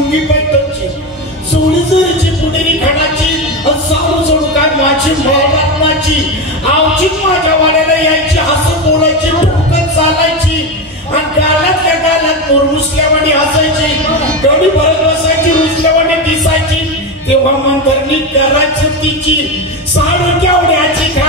लुंगी पैठणची सोळी जरीची पुणेरी खणाची सारू सोडू काय माझी महाराणाची आवची माझ्या वाड्याला यायची हसत बोलायची ठोकत चालायची आणि गालातल्या गालात मुरमुसल्यावाणी हसायची गडी भरत बसायची रुसल्यावाणी दिसायची तेव्हा मंतरणी करायची तिची साडू केवढ्याची खा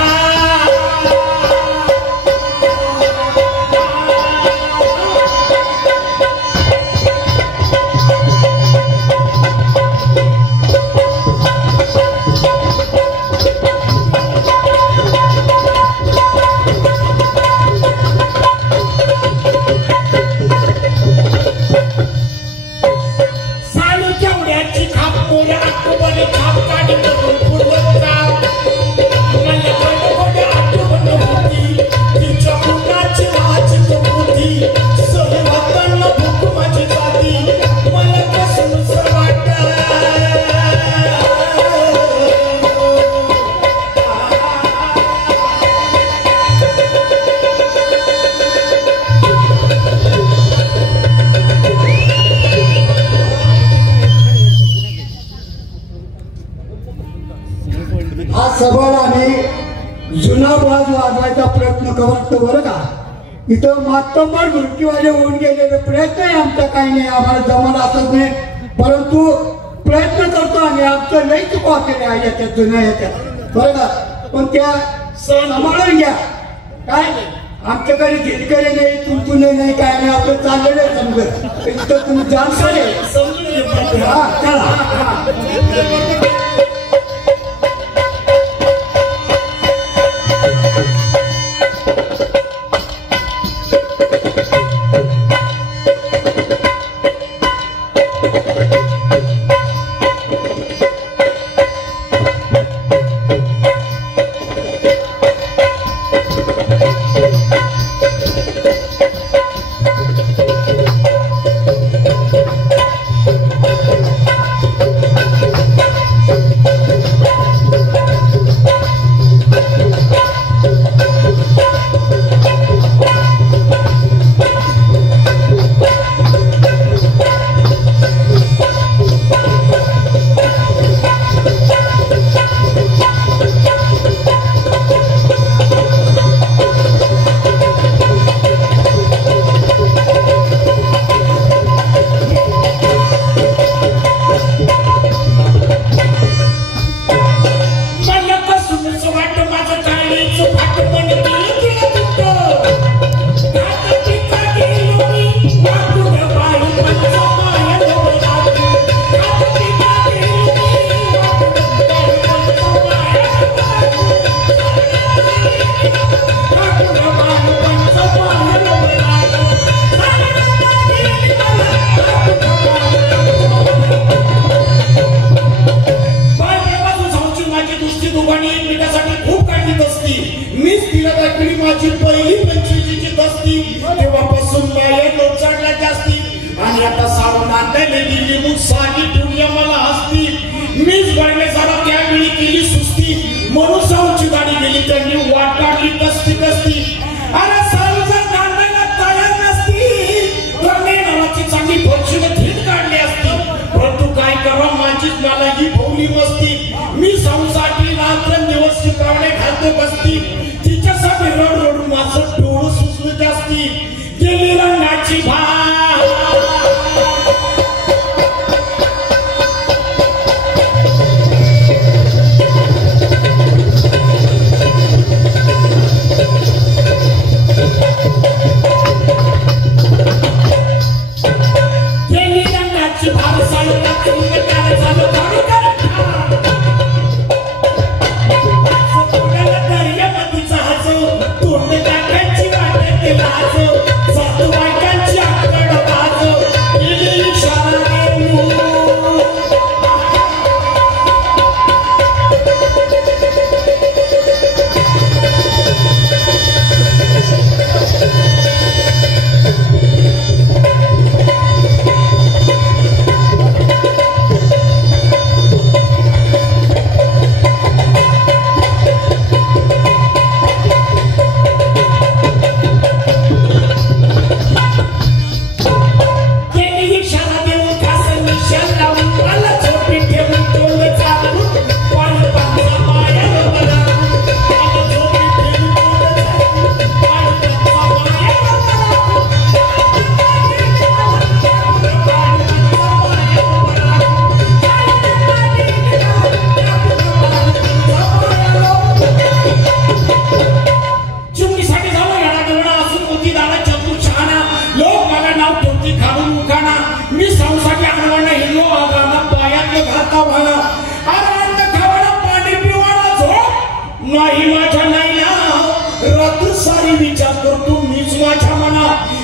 सबळ आणि जुना बाज वाजवायचा प्रयत्न करतो बरं का. इथं मातंबर मृत्यूवाले होऊन गेलेले प्रयत्न आहे आमचा काही नाही आम्हाला जमत असत नाही परंतु प्रयत्न करतो आम्ही आमचं लई चुका केले आहे याच्यात जुन्या याच्यात बरं का. पण त्या सांभाळून घ्या काय आमच्याकडे झिडकरे नाही तुमतुले नाही काय नाही आपलं चाललेलं आहे समजत इथं तुम्ही जाणकारे समजून हा चला.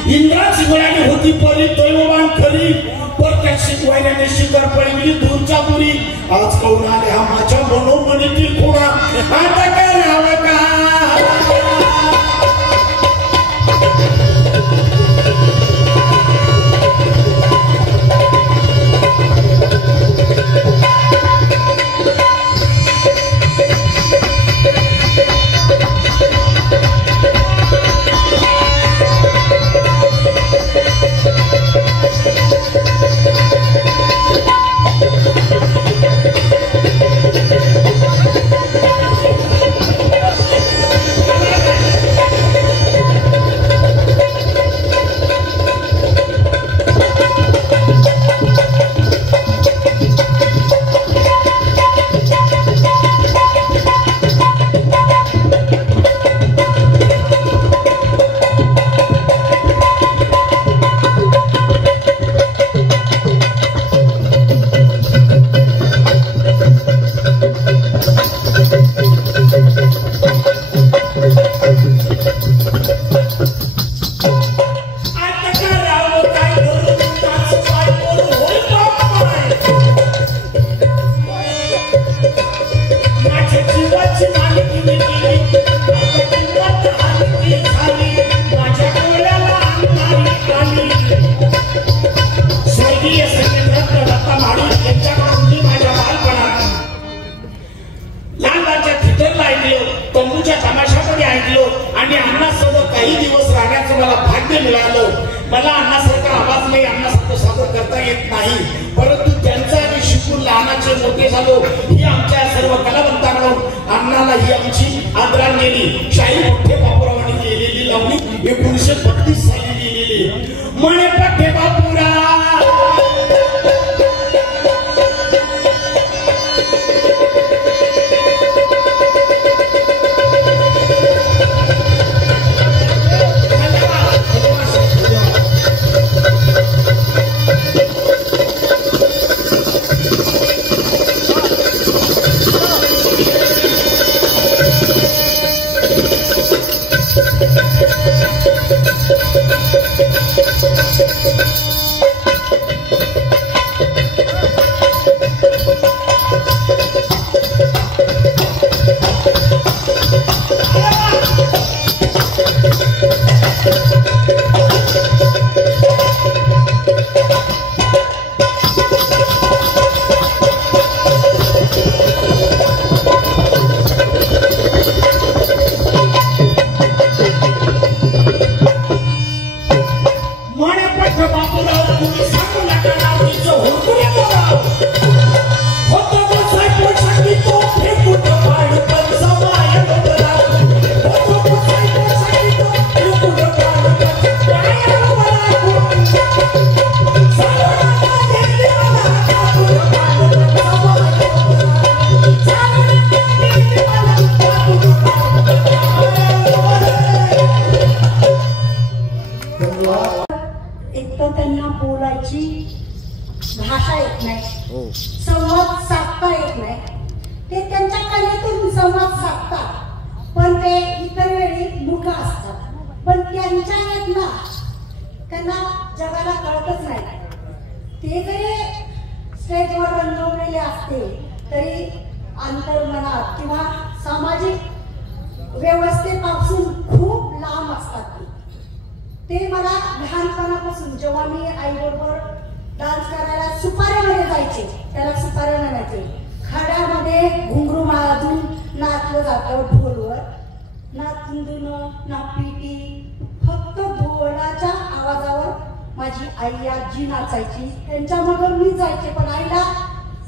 इंद्राची गोळ्याने होती परी दैववान खरी पर त्या शिकवायला शिकार पडली दूरच्या दुरी आज कळून आले हा माझ्या मनोमनीतील खुणा आता काय राहावं का मला अण्णासारखा आवाज नाही अण्णासारखं सादर करता येत नाही परंतु त्यांचा आम्ही शिकून लहानाचे मोठे झालो ही आमच्या सर्व कलावंतांकडून अण्णाला ही आमची आदरांजली शाही मोठे बापूरावांनी केलेली लावणी 1932 साली लिहिलेली म्हणे पठ्ठे बापूरा भाषा येत नाही संवाद साधता येत नाही ते त्यांच्या कलेतून संवाद साधतात पण ते इतर वेळी मूक असतात पण त्यांच्या आहेत ना त्यांना जगाला कळतच नाही ते जरी स्टेजवर रंगवलेले असते तरी अंतर्मनात किंवा सामाजिक व्यवस्थेपासून खूप लांब असतात ते मला लहानपणापासून जेव्हा मी आईबरोबर डान्स करायला सुपाऱ्यामध्ये जायचे त्याला सुपाऱ्या म्हणायचे खाड्यामध्ये घुंगरू वाजून नाचलं जातं ढोलवर ना तुंदुन ना पिटी फक्त ढोलाच्या आवाजावर माझी आई आजी नाचायची त्यांच्या मग मी जायचे पण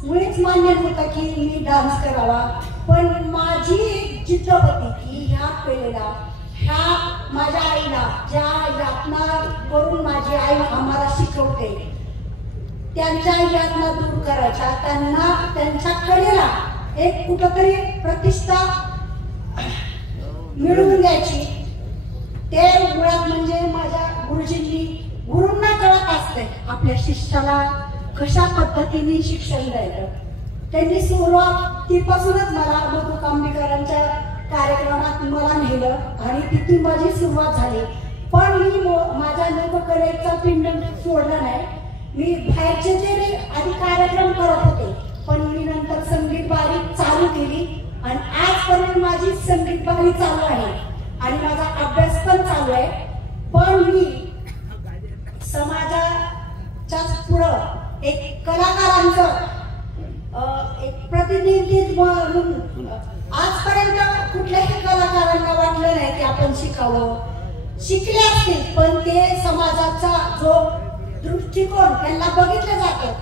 मुळेच मान्य नव्हतं की मी डान्स करावा, पण माझी एक जिद्द होती की ह्या पिढीला, ह्या माझ्या आईला ज्या यातना करून माझी आई आम्हाला शिकवते, त्यांच्या यातना दूर करायच्या, त्यांना त्यांच्या कलेला एक कुठंतरी प्रतिष्ठा मिळवून द्यायची. ते मुळात म्हणजे माझ्या गुरूंना कळत असते आपल्या शिष्याला कशा पद्धतीने शिक्षण द्यायचं. त्यांनी सुरुवातीपासूनच मला मधु कांबीकरांच्या कार्यक्रमात मला नेलं आणि तिथून माझी सुरुवात झाली. पण मी माझ्या लोककलेचा पिंड सोडला नाही. मी बाहेरचे जे आधी कार्यक्रम करत होते, पण मी नंतर संगीत बारी चालू केली आणि आजपर्यंत माझी संगीत बारी चालू आहे आणि माझा अभ्यास पण चालू आहे. पण मी समाजाच्या पुढं एक कलाकारांचं एक प्रतिनिधित्व म्हणून आजपर्यंत कुठल्याही कलाकारांना वाटलं नाही की आपण शिकावं. शिकले असतील, पण ते समाजाचा जो दृष्टिकोन त्यांना बघितलं जातं,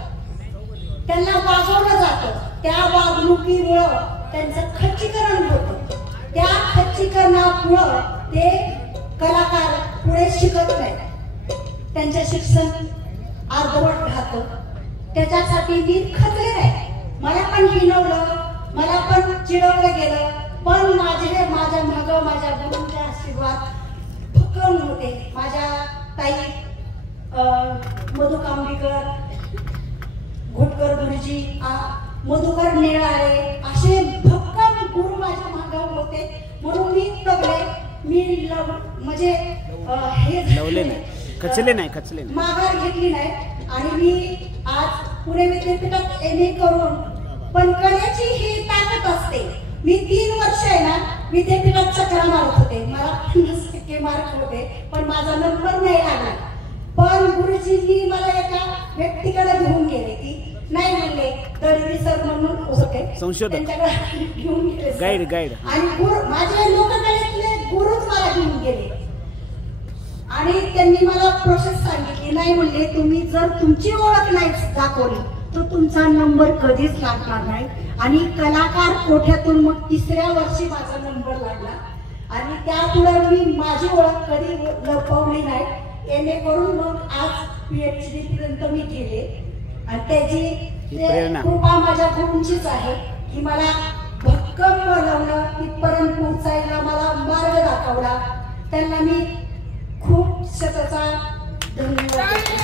त्यांना वागवलं जातं, त्या वागणुकीमुळं त्यांचं खच्चीकरण होतं. त्या खच्चीकरणामुळं ते कलाकार पुढे शिकत नाहीत, त्यांचं शिक्षण अर्धवट राहतं. त्याच्यासाठी मी खचले नाही. मला पण हिणवलं, मला पण चिडवलं गेलं, पण माझ्या मागं माझ्या गुरूंचे आशीर्वाद भक्कम होते. माझ्या ताई मधु कांबीकर, घोटकर गुरुजी, मधुकर नेळारे असे भक्कम गुरु माझ्या मागं होते. म्हणून मी तगले, मी म्हणजे हे खचले नाही माघार घेतली नाही. आणि मी आज पुणे विद्यापीठात MA करून, पण कलेची ही ताकद असते. मी 3 वर्ष आहे ना विद्यापीठात चक्रा मारत होते, मला 50% मार्क होते, पण माझा नंबर नाही लागला. पण गुरुजींनी मला एका व्यक्तीकडे घेऊन गेले, की नाही म्हणले दळवी सर म्हणून होते, त्यांच्याकडे घेऊन गेले गाईड आणि माझे लोककलेतले गुरुच मला घेऊन गेले आणि त्यांनी मला प्रोसेस सांगितली. नाही म्हणले, तुम्ही जर तुमची ओळख नाही दाखवली तर तुमचा नंबर कधीच लागणार नाही. आणि कलाकार कोठ्यातून मग 3ऱ्या वर्षी माझा नंबर लागला आणि त्यापुढे मी माझी ओळख कधी लपवली नाही. MA करून मग आज PhD पर्यंत मी गेले आणि त्याची कृपा माझ्या गुरूंचीच आहे की मला भक्कम बनवलं, तिथपर्यंत पोहोचायला मला मार्ग दाखवला. त्यांना मी खूप स्वतःचा धन्यवाद.